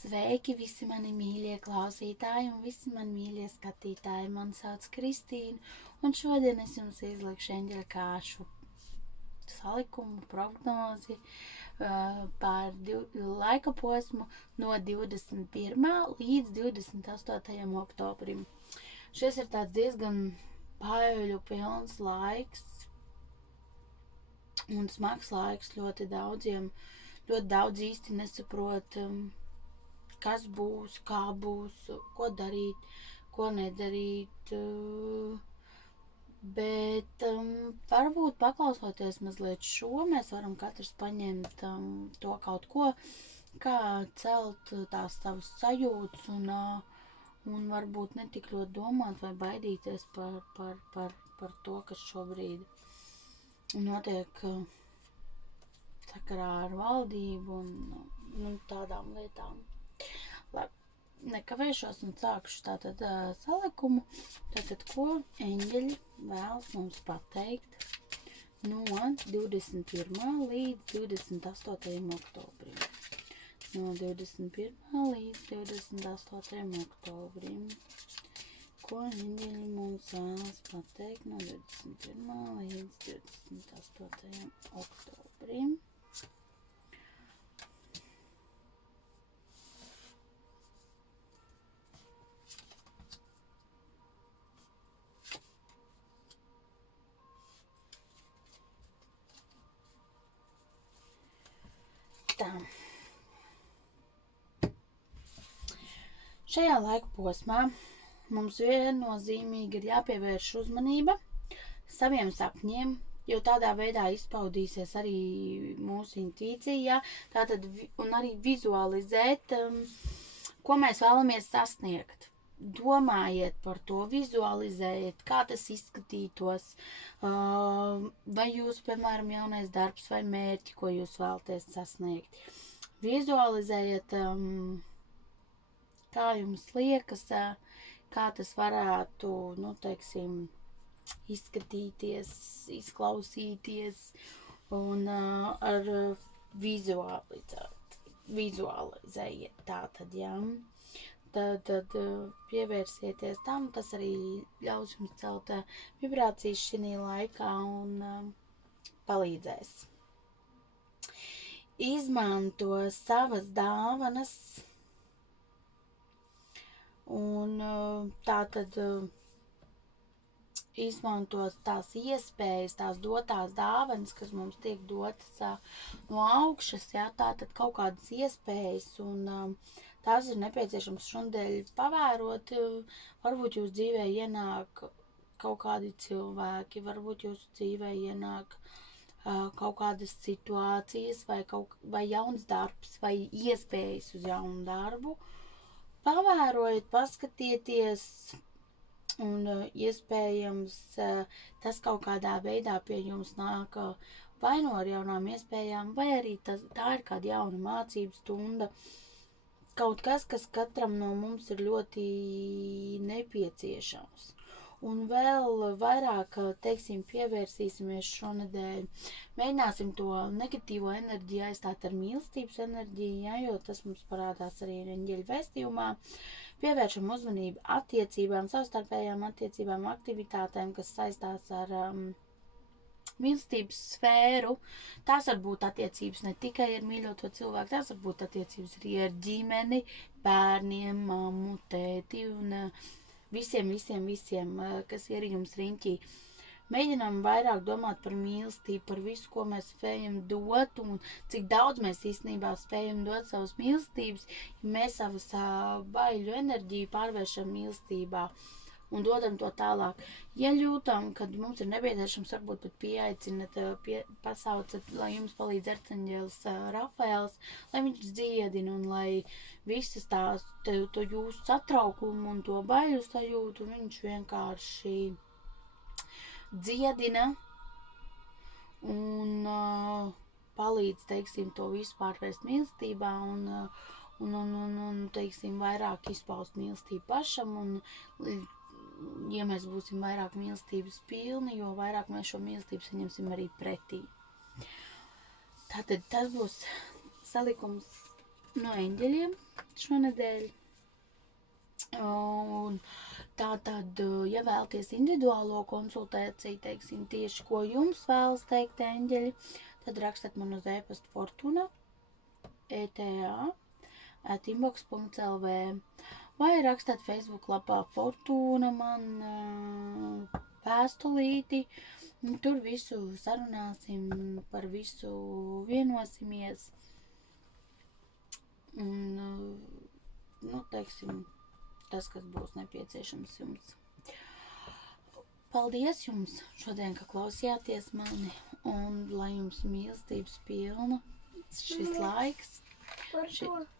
Sveiki visi mani mīļie klausītāji un visi mani mīļie skatītāji. Mani sauc Kristīna, un šodien es jums izlikšu eņģeļa kāršu salikumu, prognozi par laika posmu no 21. līdz 28. oktobrim. Šis ir tāds diezgan baiļu pilns laiks un smags laiks ļoti daudziem. Ļoti daudz īsti nesaprot, kas būs, kā būs, ko darīt, ko nedarīt. Bet varbūt paklausoties mazliet šo, mēs varam katrs paņemt to kaut ko, kā celt tās savas sajūtas un varbūt netik ļoti domāt vai baidīties par to, kas šobrīd notiek sakarā ar valdību un tādām lietām. Labi, nekavēšos un sākšu tātad salikumu. Tātad, ko eņģeļi vēlas mums pateikt no 21. līdz 28. oktobrim. No 21. līdz 28. oktobrim. Ko eņģeļi mums vēlas pateikt no 21. līdz 28. oktobrim. Tā. Šajā laika posmā mums viennozīmīgi ir jāpievērš uzmanība saviem sapņiem, jo tādā veidā izpaudīsies arī mūsu intuīcija, tātad un arī vizualizēt, ko mēs vēlamies sasniegt. Domājiet par to, vizualizējiet, kā tas izskatītos, vai jūs, piemēram, jaunais darbs vai mērķi, ko jūs vēlaties sasniegt. Vizualizējiet, kā jums liekas, kā tas varētu, izskatīties, izklausīties un ar vizualizējiet tātad, jā. Tad pievērsieties tam, tas arī ļaus jums celt vibrācijas šī laikā un palīdzēs. Izmanto savas dāvanas un tātad izmantos tās iespējas, tās dotās dāvanas, kas mums tiek dotas no augšas, jā, tātad kaut kādas iespējas un tās ir nepieciešams šodien pavērot. Varbūt jūs dzīvē ienāk kaut kādi cilvēki, varbūt jūsu dzīvē ienāk kaut kādas situācijas vai jauns darbs vai iespējas uz jaunu darbu. Pavērojiet, paskatieties un iespējams tas kaut kādā veidā pie jums nāk vai no ar jaunām iespējām, vai arī tā ir kāda jauna mācību stunda. Kaut kas, kas katram no mums ir ļoti nepieciešams. Un vēl vairāk, pievērsīsimies šonedēļ. Mēģināsim to negatīvo enerģiju aizstāt ar mīlestības enerģiju, ja, jo tas mums parādās arī eņģeļu vēstījumā. Pievēršam uzmanību attiecībām, savstarpējām attiecībām, aktivitātēm, kas saistās ar mīlestības sfēru. Tās var būt attiecības ne tikai ar mīļoto cilvēku, tās var būt attiecības arī ar ģimeni, bērniem, mammu, tēti un visiem, kas ir jums riņķī. Mēģinām vairāk domāt par mīlestību, par visu, ko mēs spējam dot un cik daudz mēs īstenībā spējam dot savas mīlestības, ja mēs savas baiļu enerģiju pārvēršam mīlestībā un dodam to tālāk. Ja jūtam, kad mums ir nepieciešams, varbūt pat pieaicinat, pasaucat, lai jums palīdz arceņģelis Rafaels, lai viņš dziedina un lai visas tās to jūsu satraukumu un to baiļu sajūtu, viņš vienkārši dziedina un palīdz, to visu pārvērst mīlestībā un vairāk izpaust mīlestību pašam un ja mēs būsim vairāk mīlestības pilni, jo vairāk mēs šo mīlestību saņemsim arī pretī. Tātad tas būs salikums no eņģeļiem šonedēļ. Un tātad, ja vēlaties individuālo konsultāciju, teiksim, tieši ko jums vēlas teikt eņģeļi, tad rakstat man uz e-pastu Fortuna, eta@inbox.lv vai rakstat Facebook lapā Fortuna man vēstulīti. Tur visu sarunāsim, par visu vienosimies. Un, teiksim, tas, kas būs nepieciešams jums. Paldies jums šodien, ka klausījāties mani, un lai jums mīlestības pilna šis laiks. Par to.